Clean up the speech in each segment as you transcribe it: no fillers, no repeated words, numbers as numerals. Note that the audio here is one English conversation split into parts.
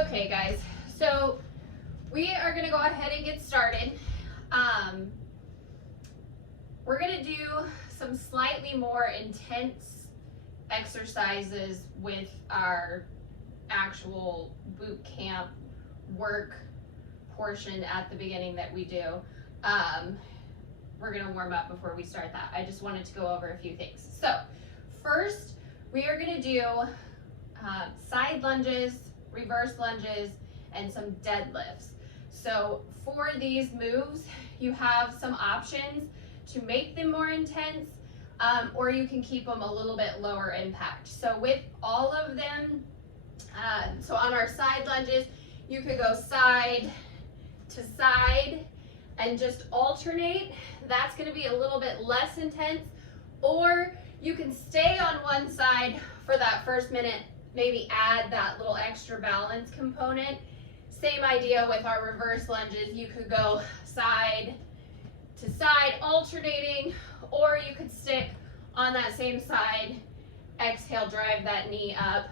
Okay, guys, so we are going to go ahead and get started. We're going to do some slightly more intense exercises with our actual boot camp work portion at the beginning that we do. We're going to warm up before we start that. I just wanted to go over a few things. So first, we are going to do side lunges, reverse lunges, and some deadlifts. So for these moves, you have some options to make them more intense, or you can keep them a little bit lower impact. So with all of them, so on our side lunges, you could go side to side and just alternate. That's going to be a little bit less intense, or you can stay on one side for that first minute, maybe add that little extra balance component. Same idea with our reverse lunges. You could go side to side alternating, or you could stick on that same side, exhale, drive that knee up,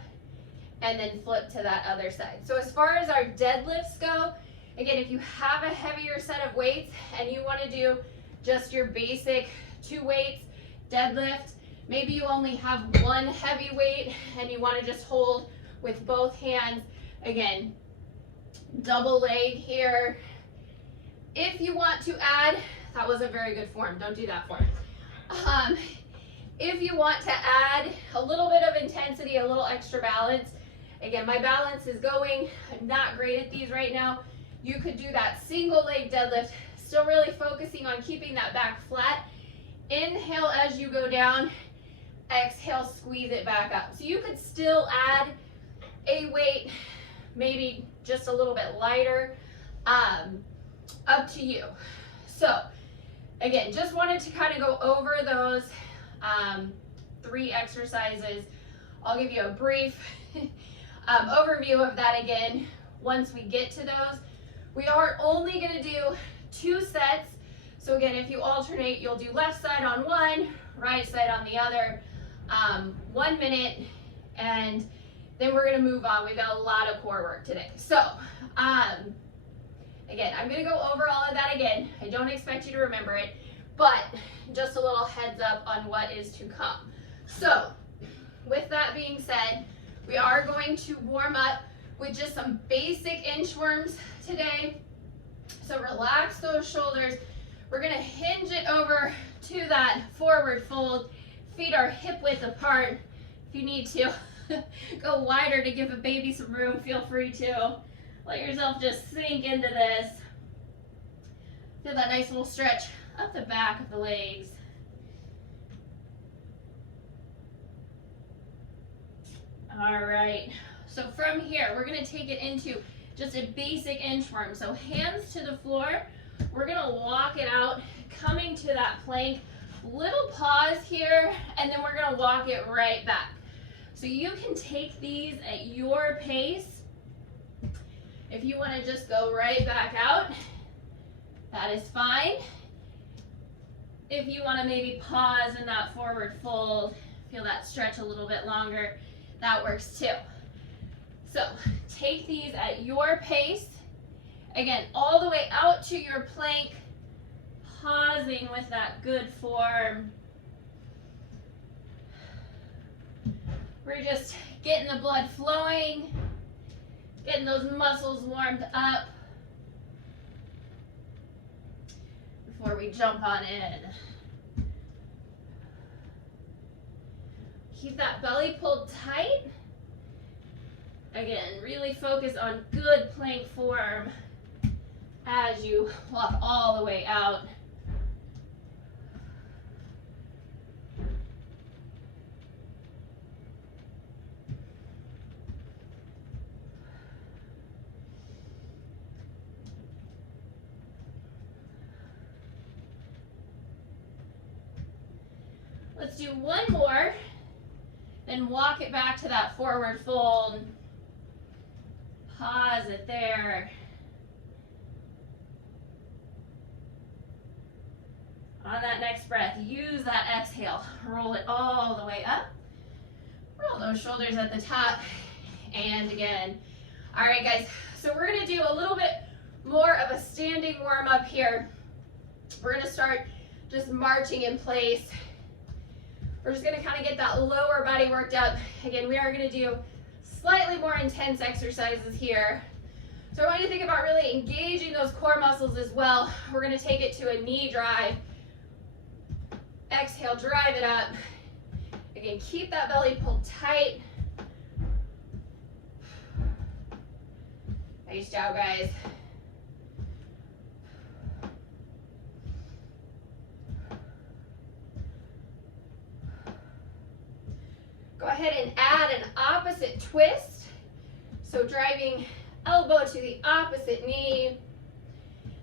and then flip to that other side. So as far as our deadlifts go, again, if you have a heavier set of weights and you want to do just your basic 2 weights deadlift, maybe you only have one heavy weight and you want to just hold with both hands. Again, double leg here. If you want to add, that was a very good form, don't do that form. If you want to add a little bit of intensity, a little extra balance, again, my balance is going, I'm not great at these right now. You could do that single leg deadlift, still really focusing on keeping that back flat. Inhale as you go down, exhale, squeeze it back up. So you could still add a weight, maybe just a little bit lighter, up to you. So again, just wanted to kind of go over those 3 exercises. I'll give you a brief overview of that again once we get to those. We are only going to do 2 sets. So again, if you alternate, you'll do left side on one, right side on the other, 1 minute, and then we're going to move on. We've got a lot of core work today. So again, I'm going to go over all of that again. I don't expect you to remember it, but just a little heads up on what is to come. So with that being said, we are going to warm up with just some basic inchworms today. So relax those shoulders. We're going to hinge it over to that forward fold. Feet are hip width apart. If you need to go wider to give a baby some room, feel free to. Let yourself just sink into this. Feel that nice little stretch up the back of the legs. All right, so from here, we're gonna take it into just a basic inchworm. So hands to the floor, we're gonna walk it out, coming to that plank, little pause here, and then we're gonna walk it right back. So you can take these at your pace. If you wanna just go right back out, that is fine. If you wanna maybe pause in that forward fold, feel that stretch a little bit longer, that works too. So take these at your pace. Again, all the way out to your plank, pausing with that good form. We're just getting the blood flowing, getting those muscles warmed up before we jump on in. Keep that belly pulled tight. Again, really focus on good plank form as you walk all the way out. Let's do one more, then walk it back to that forward fold. Pause it there. On that next breath, use that exhale. Roll it all the way up. Roll those shoulders at the top. And again, All right, guys, so we're gonna do a little bit more of a standing warm up here. We're gonna start just marching in place. We're just gonna kind of get that lower body worked up. Again, we are gonna do slightly more intense exercises here. So I want you to think about really engaging those core muscles as well. We're gonna take it to a knee drive. Exhale, drive it up. Again, keep that belly pulled tight. Nice job, guys. Go ahead and add an opposite twist. So driving elbow to the opposite knee.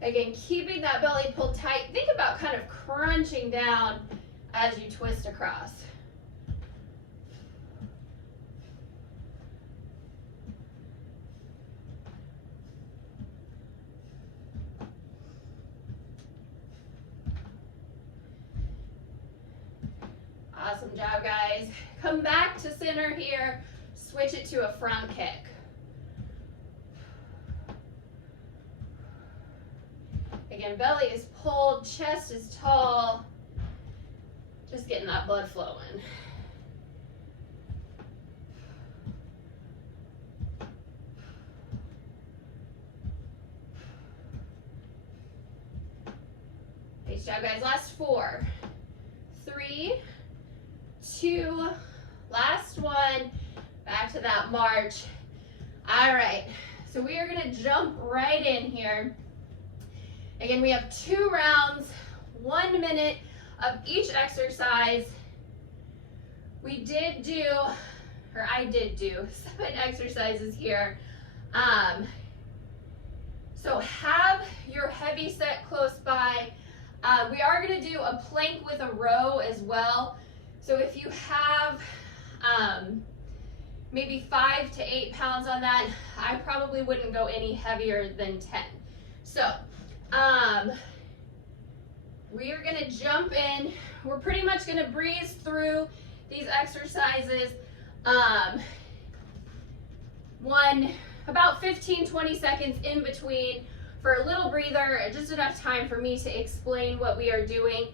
Again, keeping that belly pulled tight. Think about kind of crunching down as you twist across. Awesome job, guys. Come back to center here. Switch it to a front kick. Again, belly is pulled, chest is tall. Just getting that blood flowing. Nice job, guys. Last 4, 3, 2, last one. Back to that march. All right, so we are gonna jump right in here. Again, we have 2 rounds, 1 minute of each exercise. We did do, or I did do 7 exercises here. So have your heavy set close by. We are gonna do a plank with a row as well. So if you have maybe 5 to 8 pounds on that, I probably wouldn't go any heavier than 10. So we are gonna jump in. We're pretty much gonna breeze through these exercises. About 15-20 seconds in between for a little breather, just enough time for me to explain what we are doing.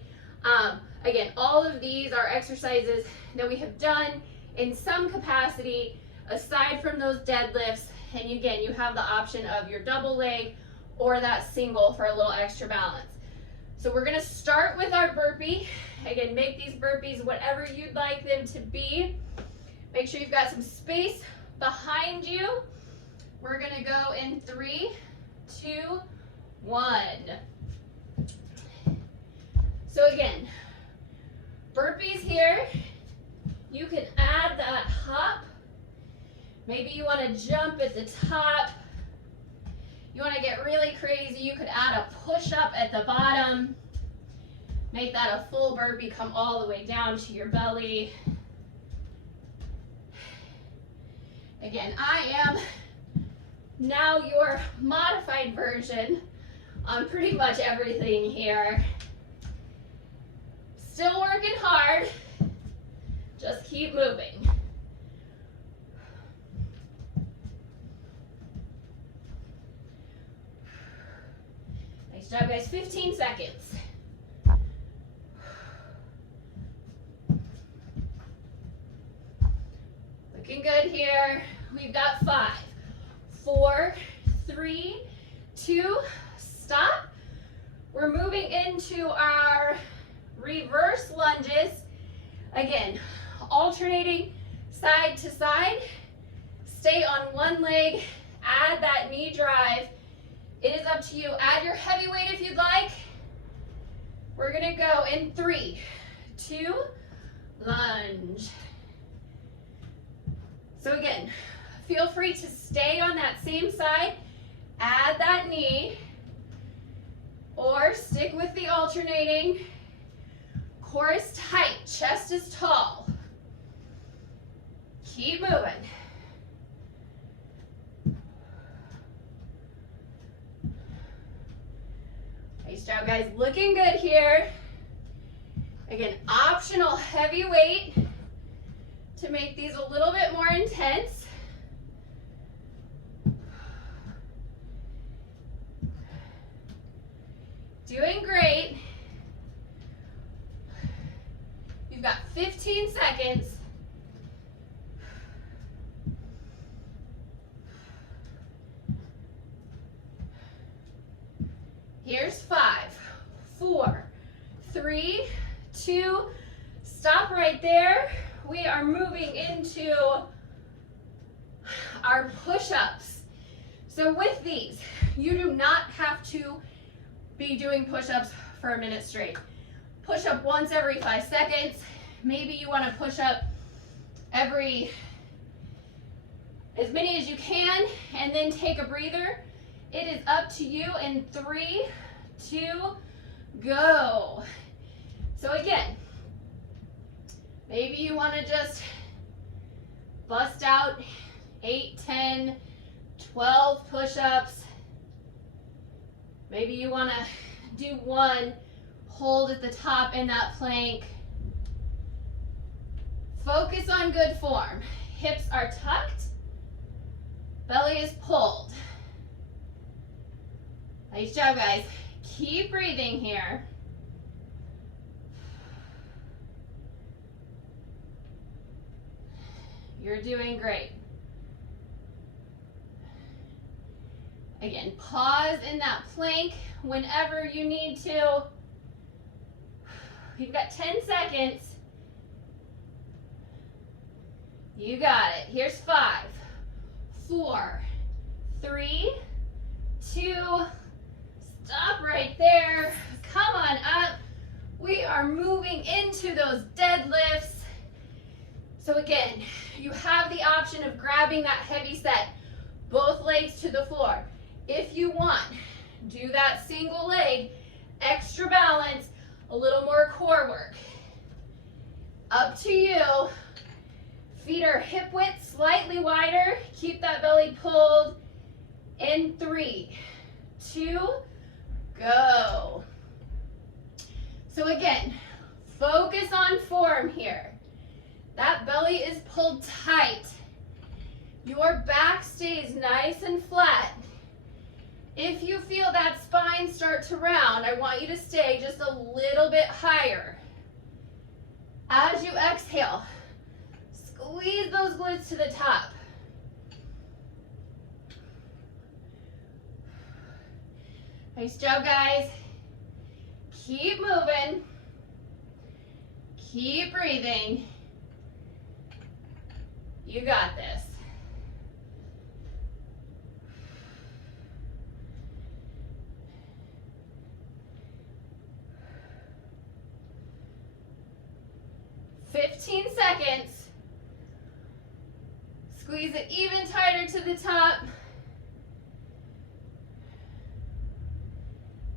Again, all of these are exercises that we have done in some capacity aside from those deadlifts. And again, you have the option of your double leg or that single for a little extra balance. So we're gonna start with our burpee. Again, make these burpees whatever you'd like them to be. Make sure you've got some space behind you. We're gonna go in 3, 2, 1. So again, burpees here. You can add that hop. Maybe you wanna jump at the top. You want to get really crazy, you could add a push-up at the bottom. Make that a full burpee, come all the way down to your belly. Again, I am now your modified version on pretty much everything here. Still working hard, just keep moving. Nice job, guys. 15 seconds. Looking good here. We've got 5, 4, 3, 2, stop. We're moving into our reverse lunges. Again, alternating side to side. Stay on one leg, add that knee drive. It is up to you. Add your heavy weight if you'd like. We're gonna go in 3, 2, lunge. So again, feel free to stay on that same side, add that knee, or stick with the alternating. Core is tight, chest is tall. Keep moving. Nice job, guys. Looking good here. Again, optional heavy weight to make these a little bit more intense. seconds. Here's 5, 4, 3, 2, stop right there. We are moving into our push-ups. So with these, you do not have to be doing push-ups for a minute straight. Push up once every 5 seconds. Maybe you want to push up every, as many as you can, and then take a breather. It is up to you in 3, 2, go. So again, maybe you want to just bust out 8, 10, 12 push-ups. Maybe you want to do 1, hold at the top in that plank. Focus on good form. Hips are tucked, belly is pulled. Nice job, guys. Keep breathing here. You're doing great. Again, pause in that plank whenever you need to. You've got 10 seconds. You got it. Here's 5, 4, 3, 2, stop right there. Come on up. We are moving into those deadlifts. So again, you have the option of grabbing that heavy set, both legs to the floor. If you want, do that single leg, extra balance, a little more core work. Up to you. Feet are hip width, slightly wider. Keep that belly pulled. In 3, 2, go. So again, focus on form here. That belly is pulled tight. Your back stays nice and flat. If you feel that spine start to round, I want you to stay just a little bit higher. As you exhale, squeeze those glutes to the top. Nice job, guys. Keep moving. Keep breathing. You got this. Seconds. Squeeze it even tighter to the top.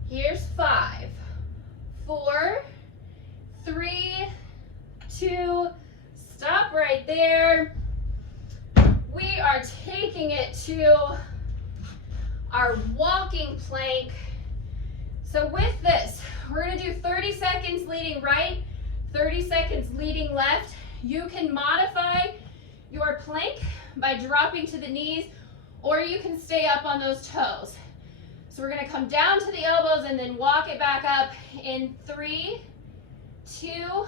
Here's 5, 4, 3, 2, stop right there. We are taking it to our walking plank. So with this, we're going to do 30 seconds leading right, 30 seconds leading left. You can modify your plank by dropping to the knees, or you can stay up on those toes. So we're going to come down to the elbows and then walk it back up in 3, 2,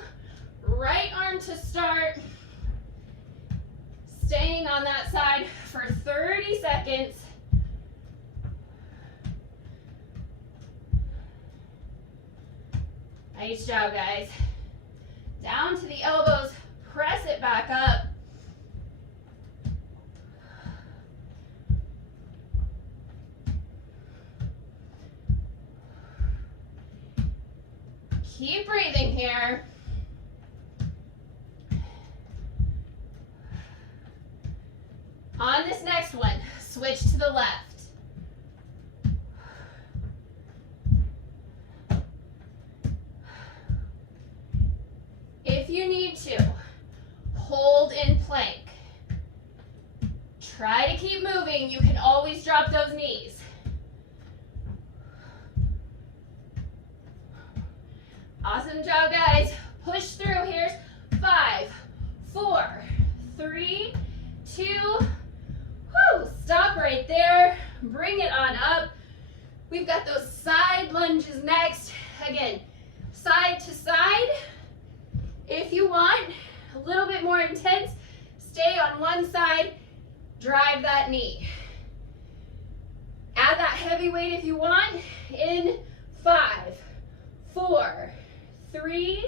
right arm to start. Staying on that side for 30 seconds. Nice job, guys. Down to the elbows, press it back up. Keep breathing here. On this next one, switch to the left. If you need to, hold in plank. Try to keep moving. You can always drop those knees. Awesome job, guys. Push through. Here's 5, 4, 3, 2, whoo, stop right there. Bring it on up. We've got those side lunges next. Again, side to side. If you want, a little bit more intense. Stay on one side, drive that knee. Add that heavy weight if you want in 5, 4, 3,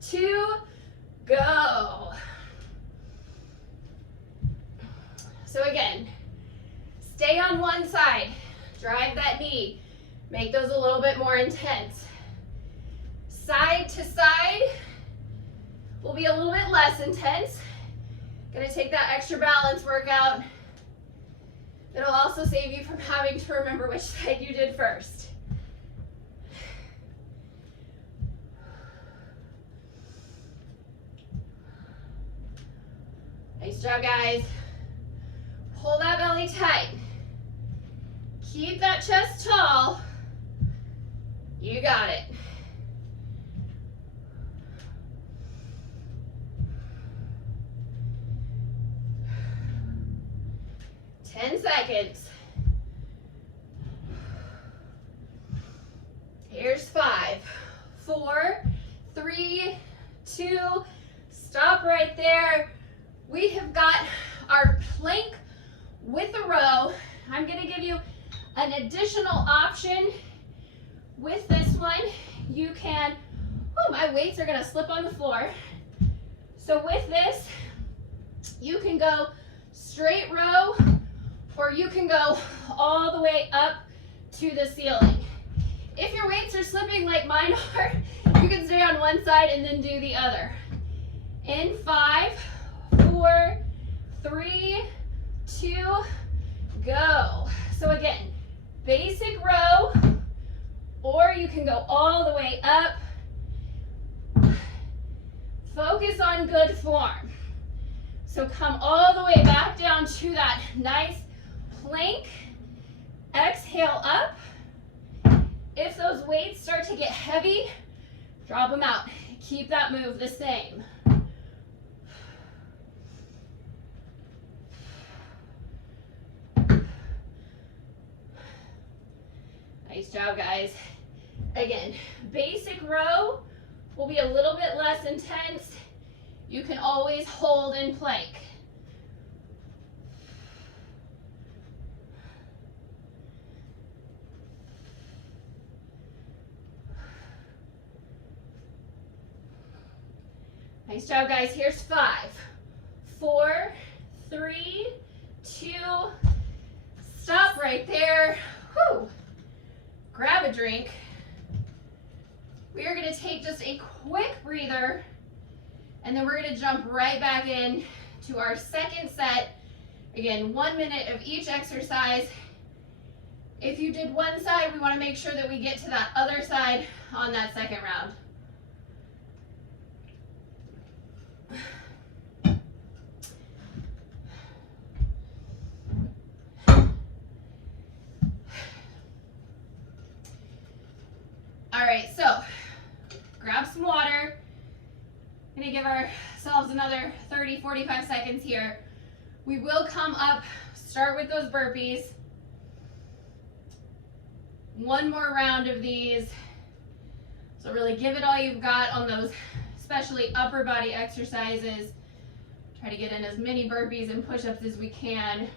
2, go. So again, stay on one side, drive that knee, make those a little bit more intense. Side to side will be a little bit less intense. Gonna take that extra balance workout. It'll also save you from having to remember which side you did first. Nice job, guys. Pull that belly tight. Keep that chest tall. You got it. Seconds. Here's 5, 4, 3, 2, stop right there. We have got our plank with a row. I'm going to give you an additional option with this one. You can, oh, my weights are going to slip on the floor. So with this, you can go straight row, or you can go all the way up to the ceiling. If your weights are slipping like mine are, you can stay on one side and then do the other. In 5, 4, 3, 2, go. So again, basic row, or you can go all the way up. Focus on good form. So come all the way back down to that nice plank. Exhale up. If those weights start to get heavy, drop them out. Keep that move the same. Nice job, guys. Again, basic row will be a little bit less intense. You can always hold in plank. Nice job, guys. Here's 5, 4, 3, 2, stop right there. Whew. Grab a drink. We are going to take just a quick breather, and then we're going to jump right back in to our second set. Again, 1 minute of each exercise. If you did one side, we want to make sure that we get to that other side on that second round. All right, so grab some water. I'm gonna give ourselves another 30, 45 seconds here. We will come up, start with those burpees. One more round of these. So really give it all you've got on those, especially upper body exercises. Try to get in as many burpees and push-ups as we can.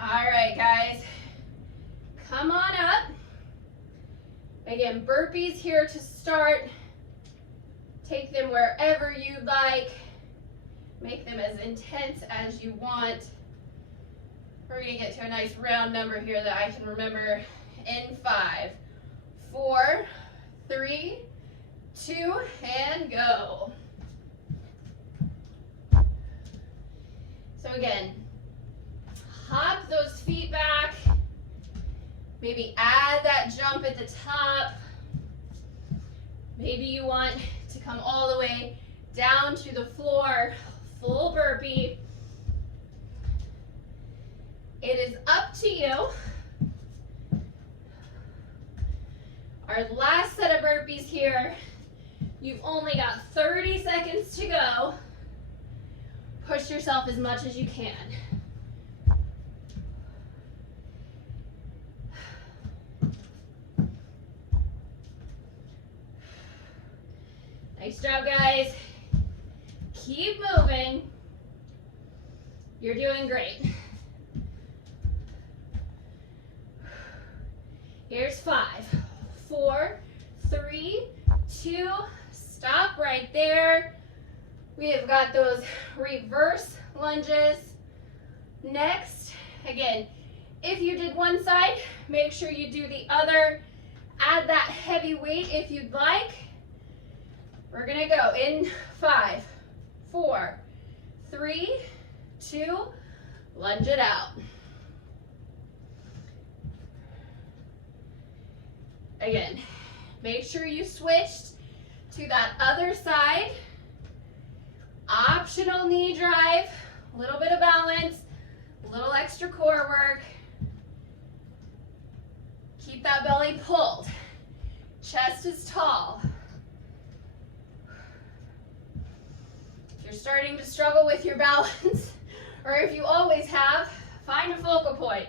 All right, guys, come on up. Again, burpees here to start. Take them wherever you'd like. Make them as intense as you want. We're gonna get to a nice round number here that I can remember in 5, 4, 3, 2, and go. So again, hop those feet back. Maybe add that jump at the top. Maybe you want to come all the way down to the floor, full burpee. It is up to you. Our last set of burpees here. You've only got 30 seconds to go. Push yourself as much as you can. Nice job, guys. Keep moving. You're doing great. Here's 5, 4, 3, 2, stop right there. We have got those reverse lunges. Next, again, if you did one side, make sure you do the other. Add that heavy weight if you'd like. We're gonna go in 5, 4, 3, 2, lunge it out. Again, make sure you switched to that other side. Optional knee drive, a little bit of balance, a little extra core work. Keep that belly pulled. Chest is tall. If you're starting to struggle with your balance, or if you always have, find a focal point.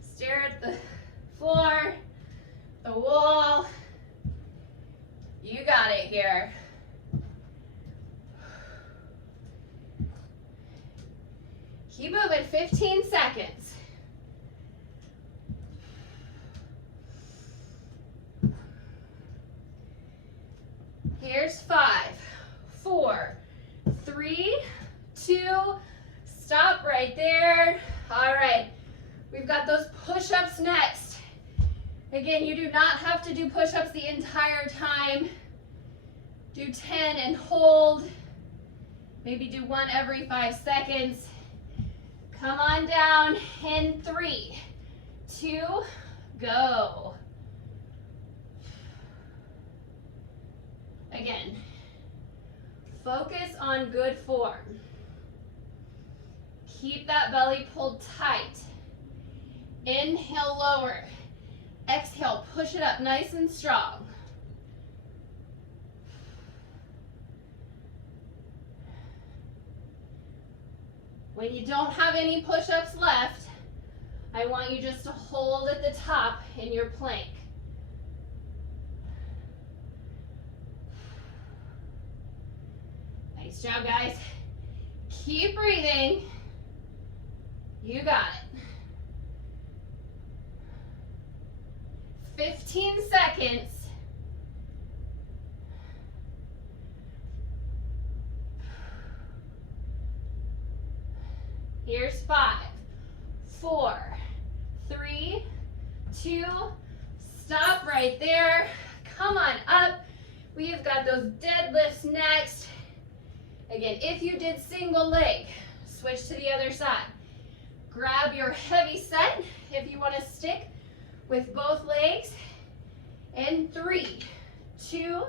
Stare at the floor, the wall. You got it here. Keep moving, 15 seconds. Here's 5, 4, 3, 2, stop right there. All right, we've got those push-ups next. Again, you do not have to do push-ups the entire time. Do 10 and hold. Maybe do 1 every 5 seconds. Come on down in 3, 2, go. Again, focus on good form. Keep that belly pulled tight. Inhale, lower. Exhale, push it up nice and strong. When you don't have any push-ups left, I want you just to hold at the top in your plank. Nice job, guys. Keep breathing. You got it. 15 seconds. Here's 5, 4, 3, 2, stop right there. Come on up. We have got those deadlifts next. Again, if you did single leg, switch to the other side. Grab your heavy set if you want to stick with both legs. And 3, 2,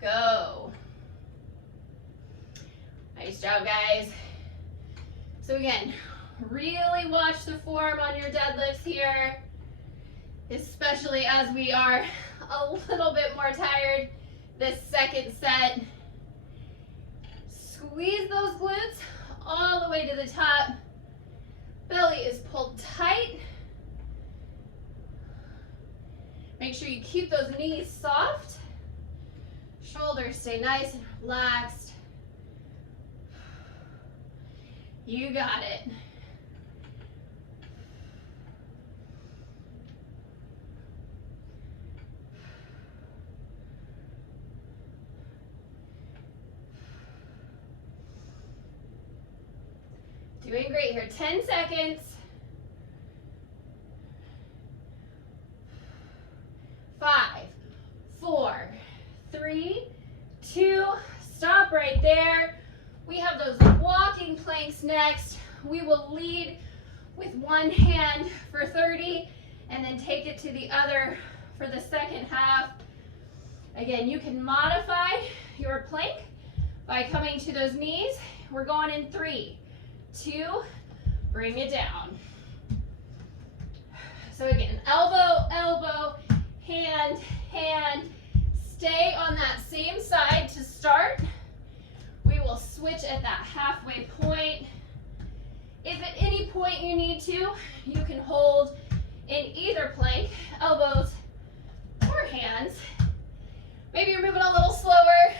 go. Nice job, guys. So again, really watch the form on your deadlifts here, especially as we are a little bit more tired this second set. Squeeze those glutes all the way to the top. Belly is pulled tight. Make sure you keep those knees soft. Shoulders stay nice and relaxed. You got it. Doing great here. 10 seconds. 5, 4, 3, 2, stop right there. We have those walking planks next. We will lead with one hand for 30 and then take it to the other for the second half. Again, you can modify your plank by coming to those knees. We're going in 3, 2, bring it down. So again, elbow, elbow, hand, hand. Stay on that same side to start. We will switch at that halfway point. If at any point you need to, you can hold in either plank, elbows or hands. Maybe you're moving a little slower.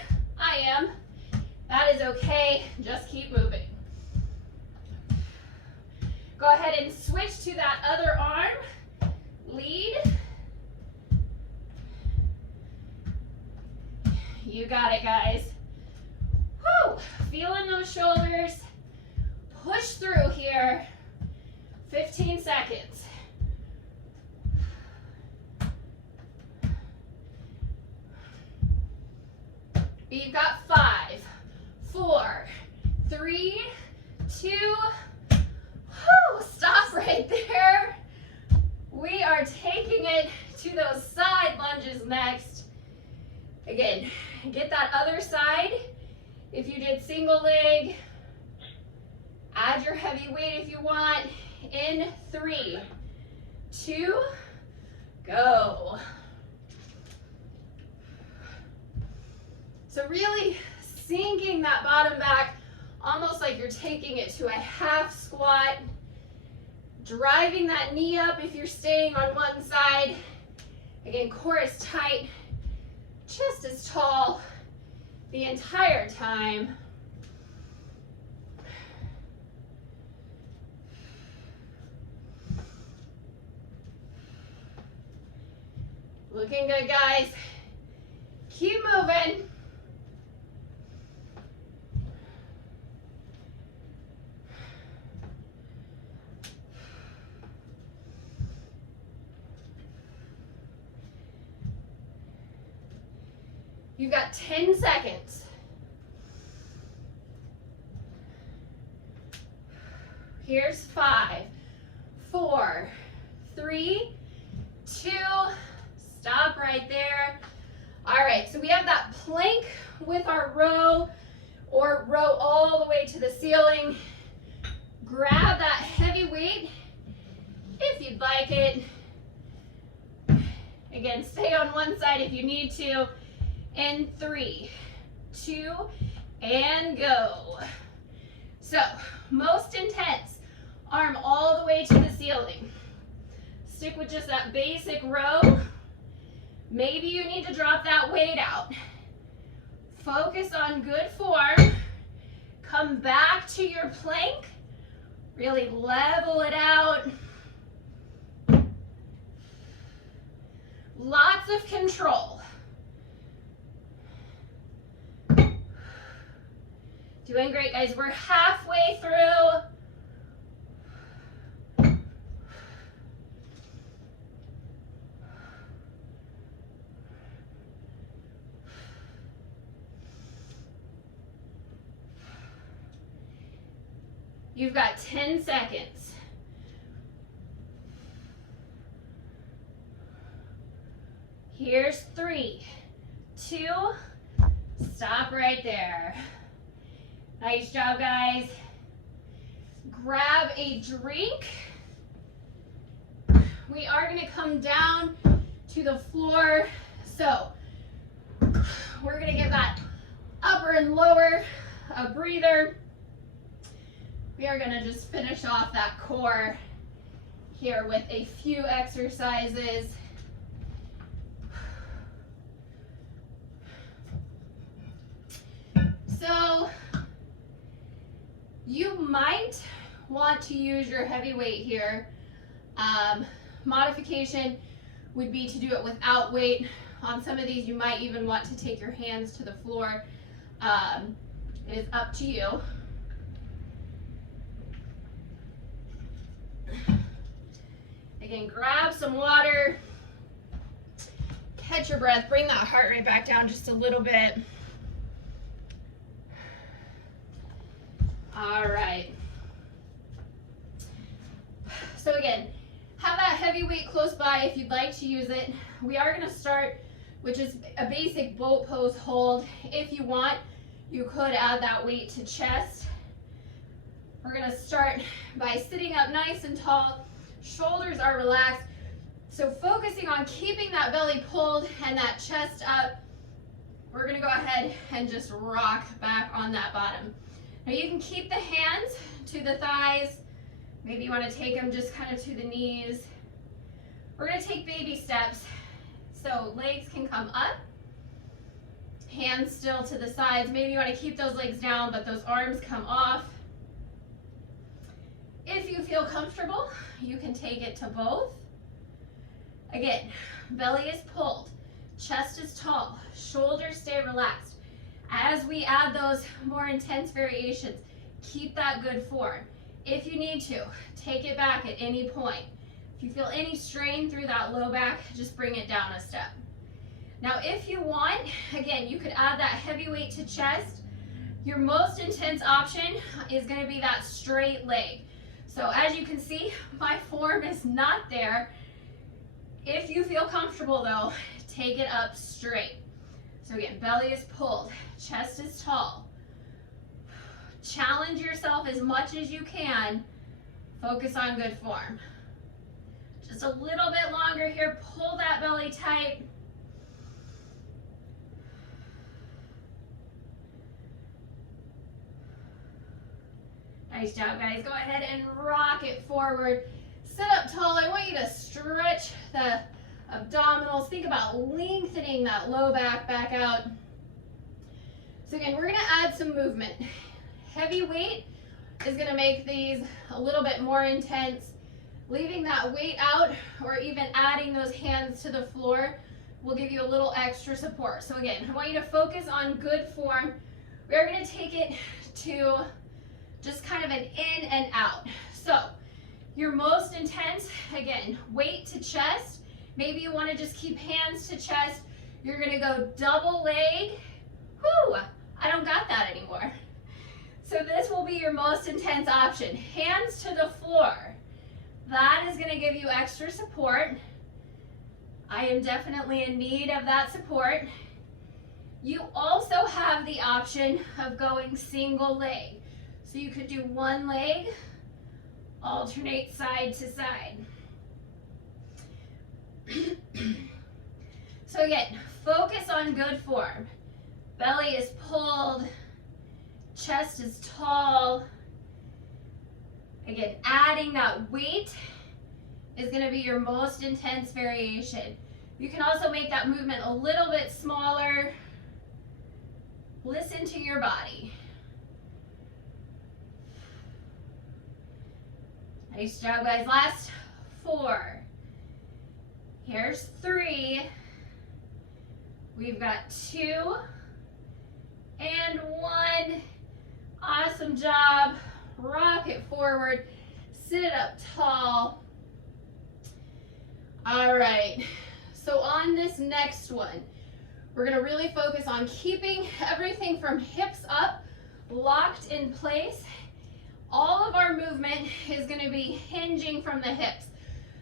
You got it, guys. Whew. Feeling those shoulders. Push through here. 15 seconds. You've got 5, 4, 3, 2, stop right there. We are taking it to those side lunges next. Again, get that other side. If you did single leg, add your heavy weight if you want. In 3, 2, go. So really sinking that bottom back, almost like you're taking it to a half squat. Driving that knee up if you're staying on one side. Again, core is tight, chest is tall the entire time. Looking good, guys. Keep moving. You've got 10 seconds. Here's 5, 4, 3, 2, stop right there. All right, so we have that plank with our row, or row all the way to the ceiling. Grab that heavy weight if you'd like it. Again, stay on one side if you need to. In 3, 2, and go. So, most intense, arm all the way to the ceiling. Stick with just that basic row. Maybe you need to drop that weight out. Focus on good form. Come back to your plank. Really level it out. Lots of control. Doing great, guys. We're halfway through. You've got 10 seconds. Here's 3, 2, stop right there. Nice job, guys. Grab a drink. We are going to come down to the floor. So we're going to give that upper and lower a breather. We are going to just finish off that core here with a few exercises. So you might want to use your heavy weight here. Modification would be to do it without weight. On some of these, you might even want to take your hands to the floor. It is up to you. Again, grab some water. Catch your breath. Bring that heart rate back down just a little bit. All right. So again, have that heavy weight close by if you'd like to use it. We are going to start with just a basic boat pose hold. If you want, you could add that weight to chest. We're going to start by sitting up nice and tall. Shoulders are relaxed. So focusing on keeping that belly pulled and that chest up. We're going to go ahead and just rock back on that bottom. Now you can keep the hands to the thighs. Maybe you want to take them just kind of to the knees. We're going to take baby steps. So legs can come up, hands still to the sides. Maybe you want to keep those legs down, but those arms come off. If you feel comfortable, you can take it to both. Again, belly is pulled, chest is tall, shoulders stay relaxed. As we add those more intense variations, keep that good form. If you need to, take it back at any point. If you feel any strain through that low back, just bring it down a step. Now, if you want, again, you could add that heavy weight to chest. Your most intense option is going to be that straight leg. So as you can see, my form is not there. If you feel comfortable though, take it up straight. So again, belly is pulled, chest is tall. Challenge yourself as much as you can. Focus on good form. Just a little bit longer here. Pull that belly tight. Nice job, guys. Go ahead and rock it forward. Sit up tall. I want you to stretch the abdominals. Think about lengthening that low back out. So again, we're gonna add some movement. Heavy weight is gonna make these a little bit more intense. Leaving that weight out or even adding those hands to the floor will give you a little extra support. So again, I want you to focus on good form. We're gonna take it to just kind of an in and out. So your most intense, again, weight to chest. Maybe you want to just keep hands to chest. You're gonna go double leg. Whoo, I don't got that anymore. So this will be your most intense option. Hands to the floor. That is gonna give you extra support. I am definitely in need of that support. You also have the option of going single leg. So you could do one leg, alternate side to side. So again, focus on good form. Belly is pulled, chest is tall. Again, adding that weight is gonna be your most intense variation. You can also make that movement a little bit smaller. Listen to your body. Nice job, guys. Last 4. Here's 3. We've got 2 and 1. Awesome job. Rock it forward. Sit it up tall. All right. So on this next one, we're going to really focus on keeping everything from hips up, locked in place. All of our movement is going to be hinging from the hips.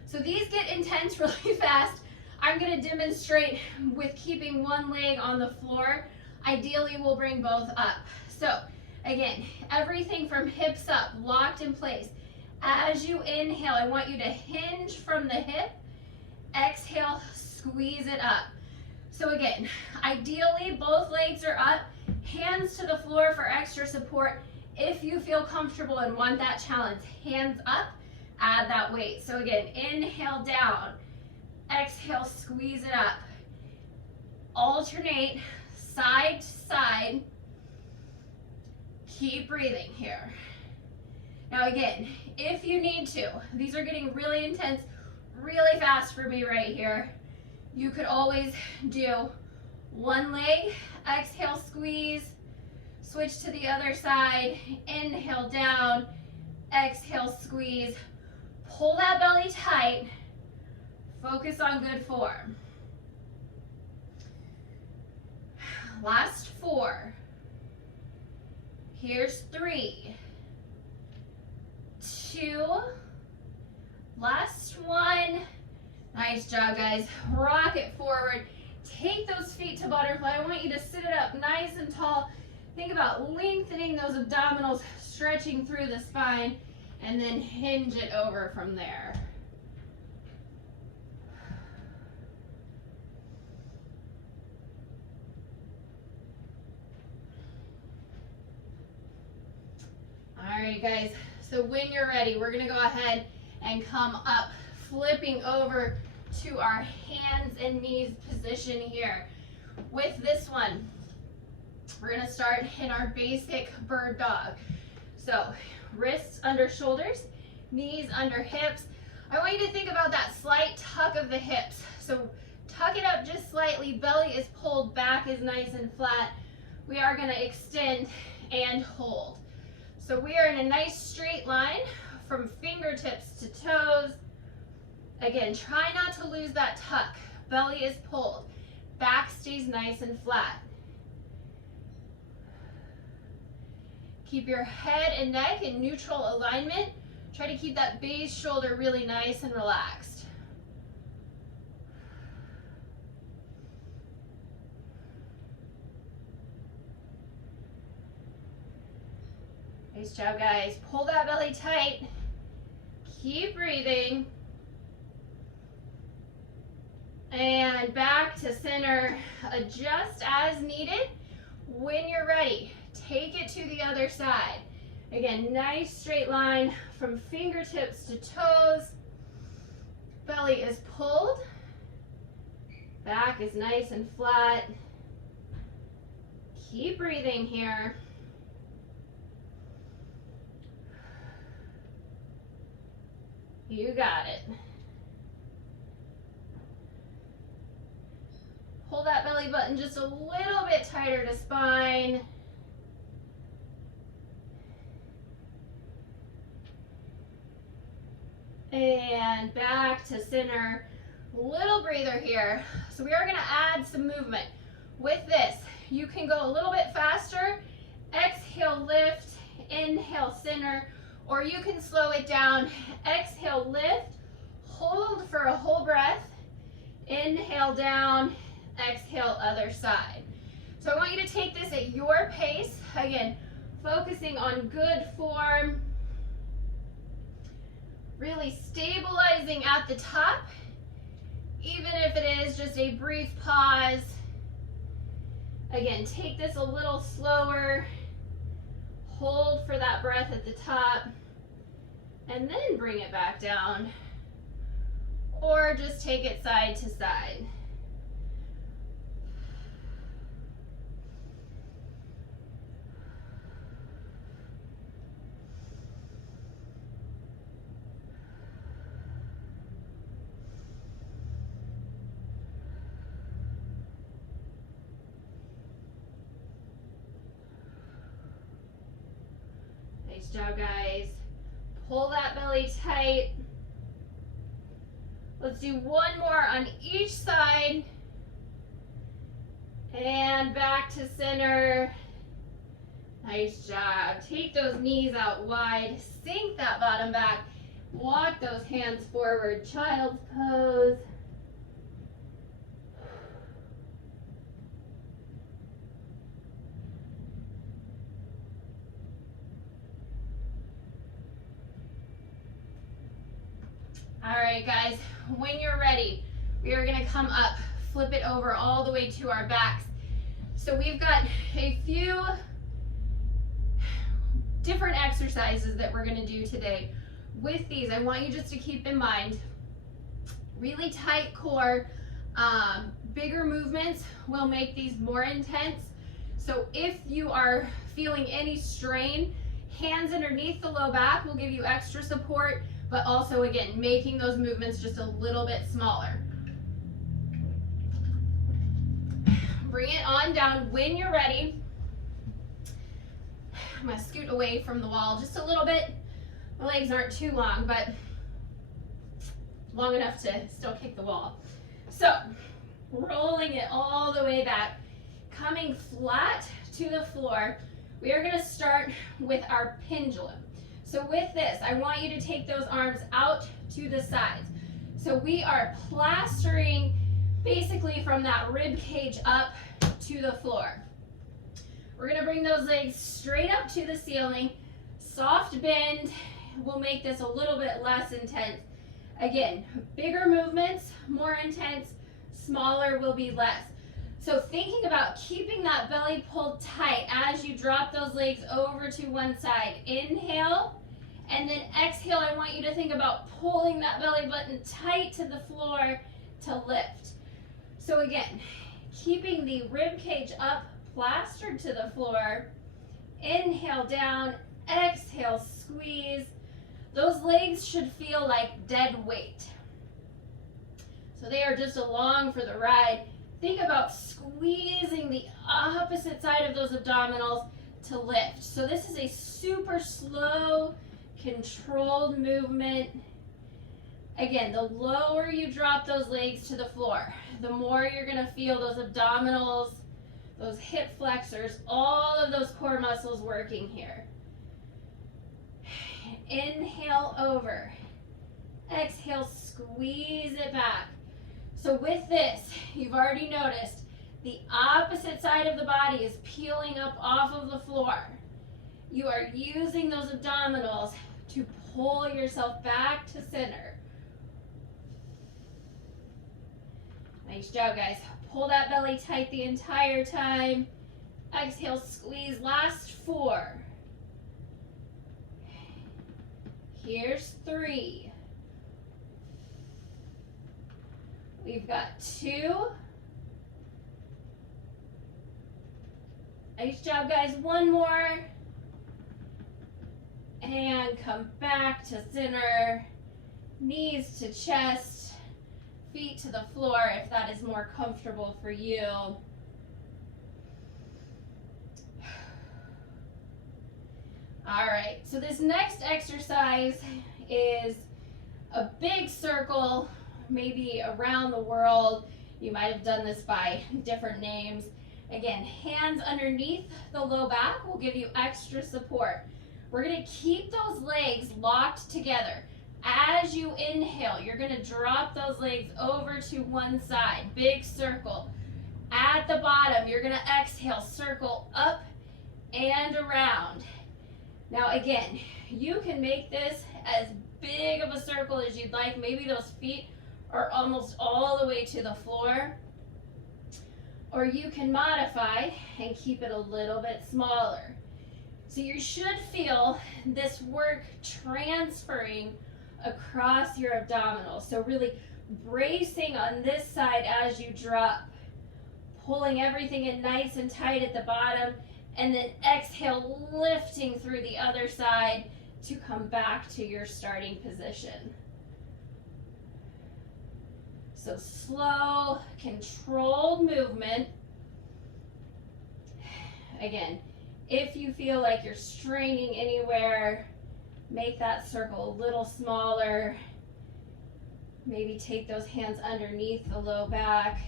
So these get intense really fast. I'm going to demonstrate with keeping one leg on the floor. Ideally, we'll bring both up. So again, everything from hips up, locked in place. As you inhale, I want you to hinge from the hip. Exhale, squeeze it up. So again, ideally, both legs are up, hands to the floor for extra support. If you feel comfortable and want that challenge, hands up, add that weight. So again, inhale down, exhale, squeeze it up. Alternate side to side. Keep breathing here. Now again, if you need to, these are getting really intense, really fast for me right here. You could always do one leg, exhale, squeeze, switch to the other side, inhale down, exhale, squeeze, pull that belly tight, focus on good form. Last 4. Here's 3, 2, last 1. Nice job, guys. Rock it forward. Take those feet to butterfly. I want you to sit it up nice and tall. Think about lengthening those abdominals, stretching through the spine, and then hinge it over from there. All right, guys. So when you're ready, we're gonna go ahead and come up, flipping over to our hands and knees position here. With this one, we're gonna start in our basic bird dog. So wrists under shoulders, knees under hips. I want you to think about that slight tuck of the hips. So tuck it up just slightly, belly is pulled, back is nice and flat. we are going to extend and hold. So we are in a nice straight line from fingertips to toes. Again, try not to lose that tuck. Belly is pulled. Back stays nice and flat. Keep your head and neck in neutral alignment. Try to keep that base shoulder really nice and relaxed. Nice job, guys. Pull that belly tight. Keep breathing. And back to center. Adjust as needed. When you're ready, take it to the other side. Again, nice straight line from fingertips to toes. Belly is pulled. Back is nice and flat. Keep breathing here. You got it. Pull that belly button just a little bit tighter to spine. And back to center. Little breather here. So we are going to add some movement. With this, you can go a little bit faster. Exhale, lift. Inhale, center. Or you can slow it down. Exhale, lift. Hold for a whole breath. Inhale down. Exhale, other side. So I want you to take this at your pace. Again, focusing on good form. Really stabilizing at the top, even if it is just a brief pause. Again, take this a little slower. Hold for that breath at the top, and then bring it back down. Or just take it side to side. Nice job, guys. Pull that belly tight. Let's do one more on each side. And back to center. Nice job. Take those knees out wide. Sink that bottom back. Walk those hands forward. Child's pose. All right, guys, when you're ready, we are going to come up, flip it over all the way to our backs. So we've got a few different exercises that we're going to do today. With these, I want you just to keep in mind, really tight core, bigger movements will make these more intense. So if you are feeling any strain, hands underneath the low back will give you extra support, but also, again, making those movements just a little bit smaller. Bring it on down when you're ready. I'm going to scoot away from the wall just a little bit. My legs aren't too long, but long enough to still kick the wall. So, rolling it all the way back, coming flat to the floor. We are going to start with our pendulum. So with this, I want you to take those arms out to the sides. So we are plastering basically from that rib cage up to the floor. We're going to bring those legs straight up to the ceiling. Soft bend will make this a little bit less intense. Again, bigger movements, more intense, smaller will be less. So thinking about keeping that belly pulled tight as you drop those legs over to one side. Inhale, and then exhale. I want you to think about pulling that belly button tight to the floor to lift. So again, keeping the rib cage up, plastered to the floor. Inhale down, exhale, squeeze. Those legs should feel like dead weight. So they are just along for the ride. think about squeezing the opposite side of those abdominals to lift. So this is a super slow, controlled movement. Again, the lower you drop those legs to the floor, the more you're going to feel those abdominals, those hip flexors, all of those core muscles working here. Inhale over. Exhale, squeeze it back. So with this, you've already noticed the opposite side of the body is peeling up off of the floor. You are using those abdominals to pull yourself back to center. Nice job, guys. Pull that belly tight the entire time. Exhale, squeeze. Last 4. Here's 3. We've got 2. Nice job, guys. 1 more. And come back to center. Knees to chest. Feet to the floor if that is more comfortable for you. All right, so this next exercise is a big circle, maybe around the world. You might have done this by different names. Again, hands underneath the low back will give you extra support. We're gonna keep those legs locked together. As you inhale, you're gonna drop those legs over to one side, big circle. At the bottom, you're gonna exhale, circle up and around. Now again, you can make this as big of a circle as you'd like. Maybe those feet are almost all the way to the floor. Or you can modify and keep it a little bit smaller. So you should feel this work transferring across your abdominals. So really bracing on this side as you drop, pulling everything in nice and tight at the bottom, and then exhale, lifting through the other side to come back to your starting position. So slow, controlled movement. Again, if you feel like you're straining anywhere, make that circle a little smaller. Maybe take those hands underneath the low back.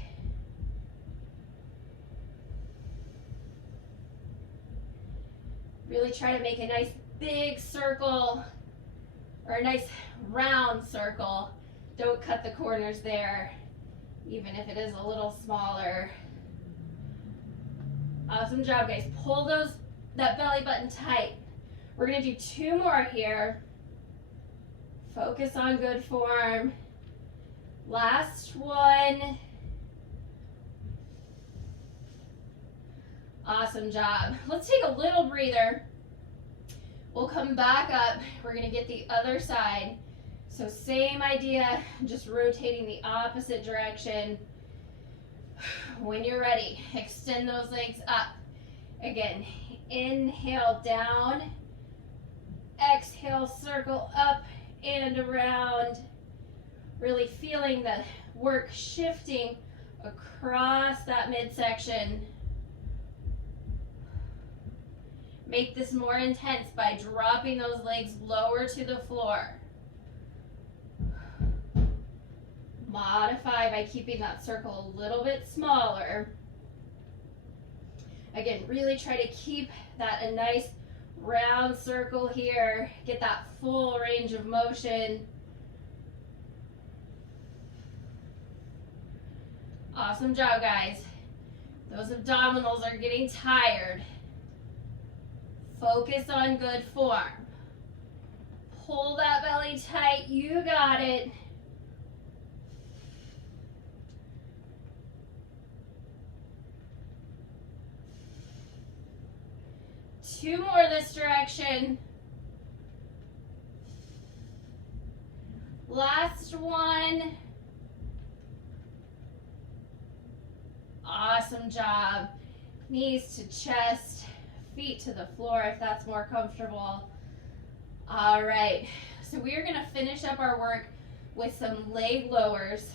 Really try to make a nice big circle or a nice round circle. Don't cut the corners there, even if it is a little smaller. Awesome job, guys. Pull that belly button tight. We're gonna do 2 more here. Focus on good form. Last one. Awesome job. Let's take a little breather. We'll come back up. We're gonna get the other side. So same idea, just rotating the opposite direction. When you're ready, extend those legs up. Again, inhale down. Exhale, circle up and around. Really feeling the work shifting across that midsection. Make this more intense by dropping those legs lower to the floor. Modify by keeping that circle a little bit smaller. Again, really try to keep that a nice round circle here. Get that full range of motion. Awesome job, guys. Those abdominals are getting tired. Focus on good form. Pull that belly tight. You got it. Two more this direction. Last one. Awesome job. Knees to chest, feet to the floor if that's more comfortable. All right, so we are gonna finish up our work with some leg lowers.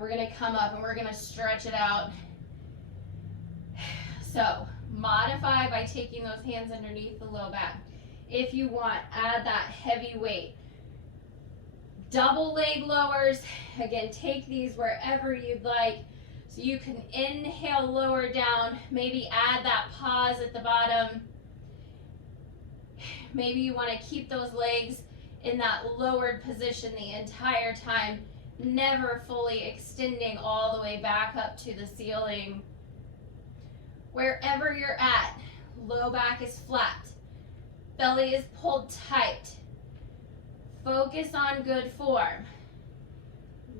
We're gonna come up and we're gonna stretch it out. So modify by taking those hands underneath the low back. If you want, add that heavy weight. Double leg lowers, again, take these wherever you'd like. So you can inhale, lower down, maybe add that pause at the bottom. Maybe you want to keep those legs in that lowered position the entire time, never fully extending all the way back up to the ceiling. Wherever you're at, low back is flat, belly is pulled tight. Focus on good form.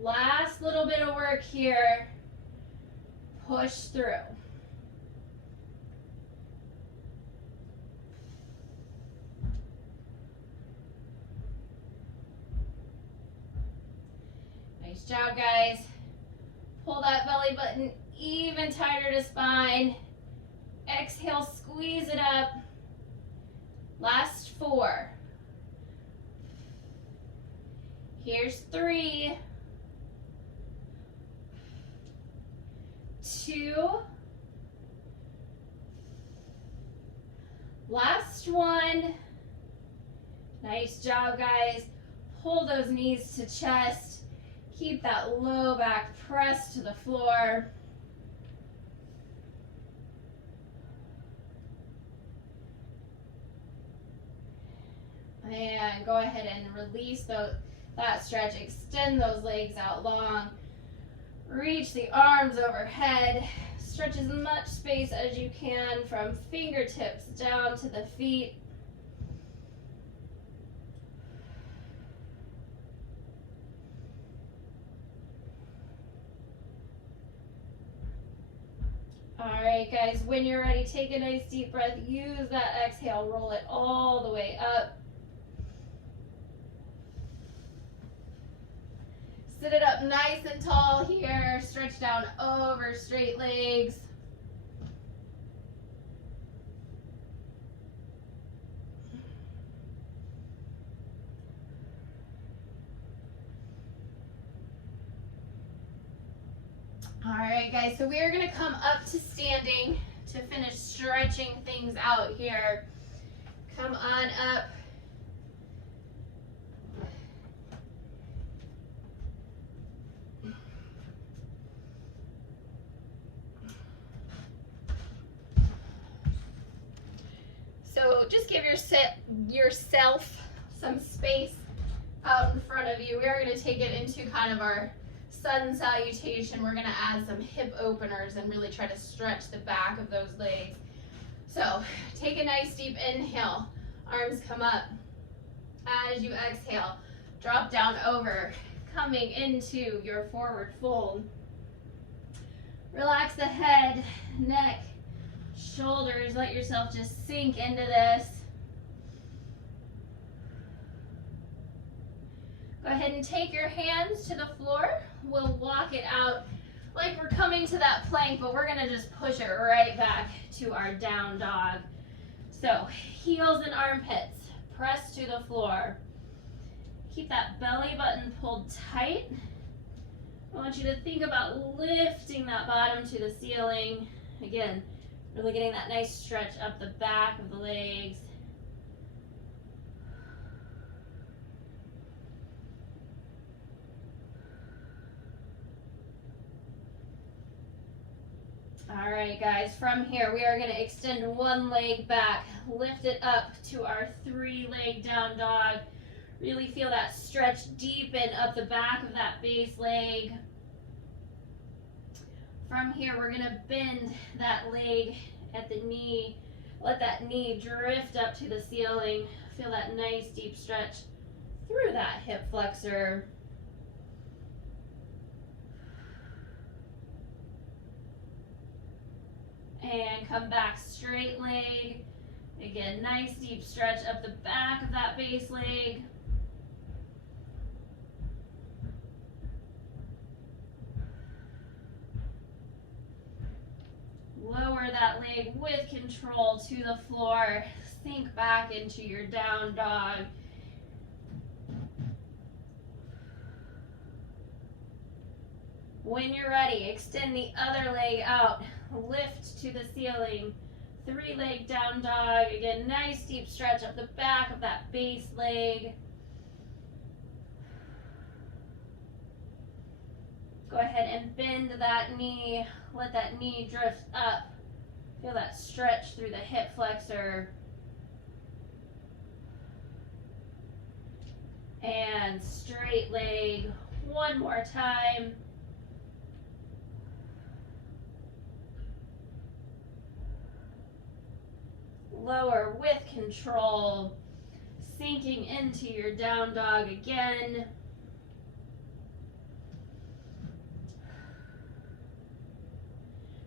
Last little bit of work here. Push through. Nice job, guys. Pull that belly button even tighter to spine. Exhale, squeeze it up. Last 4. Here's 3, 2, last 1. Nice job, guys. Pull those knees to chest. Keep that low back pressed to the floor. And go ahead and release that stretch. Extend those legs out long. Reach the arms overhead. Stretch as much space as you can from fingertips down to the feet. All right, guys, when you're ready, take a nice deep breath. Use that exhale, roll it all the way up. Sit it up nice and tall here. Stretch down over straight legs. All right, guys, so we are going to come up to standing to finish stretching things out here. Come on up. So just give yourself some space out in front of you. We are going to take it into kind of our sun salutation. We're going to add some hip openers and really try to stretch the back of those legs. So take a nice deep inhale. Arms come up. As you exhale, drop down over, coming into your forward fold. Relax the head, neck, shoulders. Let yourself just sink into this. Go ahead and take your hands to the floor. We'll walk it out like we're coming to that plank, but we're gonna just push it right back to our down dog. So heels and armpits, press to the floor. Keep that belly button pulled tight. I want you to think about lifting that bottom to the ceiling. Again, really getting that nice stretch up the back of the legs. All right, guys, from here, we are going to extend one leg back, lift it up to our 3-leg down dog. Really feel that stretch deepen up the back of that base leg. From here, we're going to bend that leg at the knee. Let that knee drift up to the ceiling. Feel that nice deep stretch through that hip flexor. And come back, straight leg. Again, nice deep stretch up the back of that base leg. Lower that leg with control to the floor. Sink back into your down dog. When you're ready, extend the other leg out. Lift to the ceiling. 3-leg down dog. Again, nice deep stretch up the back of that base leg. Go ahead and bend that knee. Let that knee drift up. Feel that stretch through the hip flexor. And straight leg. One more time. Lower with control. Sinking into your down dog again.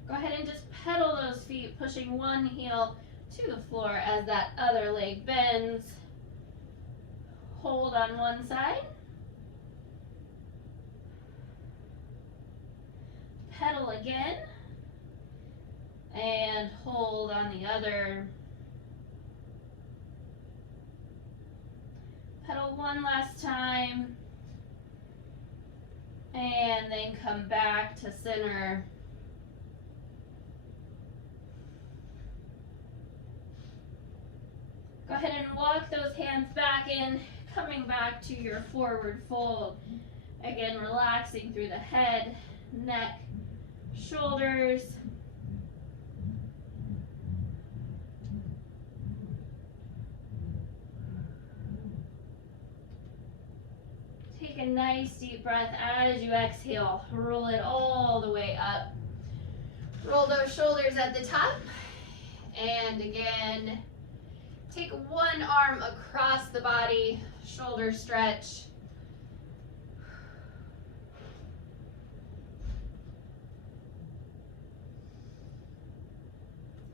Go ahead and just pedal those feet, pushing one heel to the floor as that other leg bends. Hold on one side. Pedal again. And hold on the other. Pedal one last time. And then come back to center. Go ahead and walk those hands back in, coming back to your forward fold. Again, relaxing through the head, neck, shoulders. Take a nice deep breath as you exhale. Roll it all the way up. Roll those shoulders at the top. And again, take one arm across the body, shoulder stretch.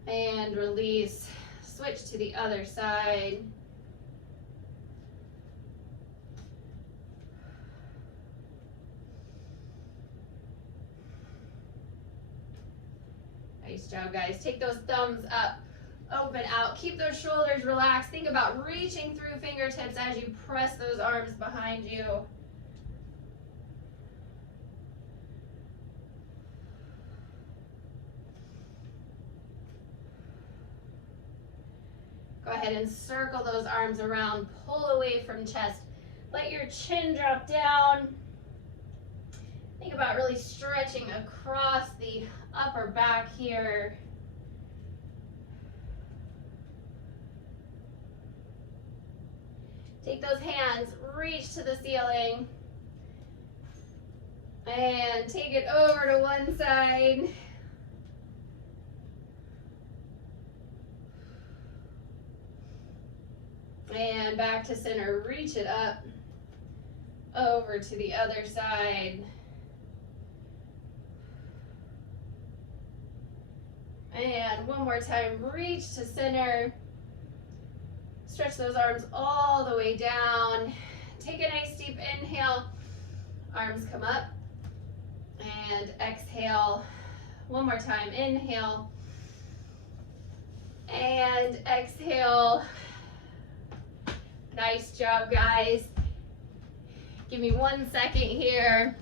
And release. Switch to the other side. Nice job, guys. Take those thumbs up. Open out. Keep those shoulders relaxed. Think about reaching through fingertips as you press those arms behind you. Go ahead and circle those arms around. Pull away from chest. Let your chin drop down. Think about really stretching across the upper back here. Take those hands, reach to the ceiling, and take it over to one side. And back to center, reach it up, over to the other side. And one more time, reach to center. Stretch those arms all the way down. Take a nice deep inhale. Arms come up. And exhale. One more time. Inhale. And exhale. Nice job, guys. Give me 1 second here.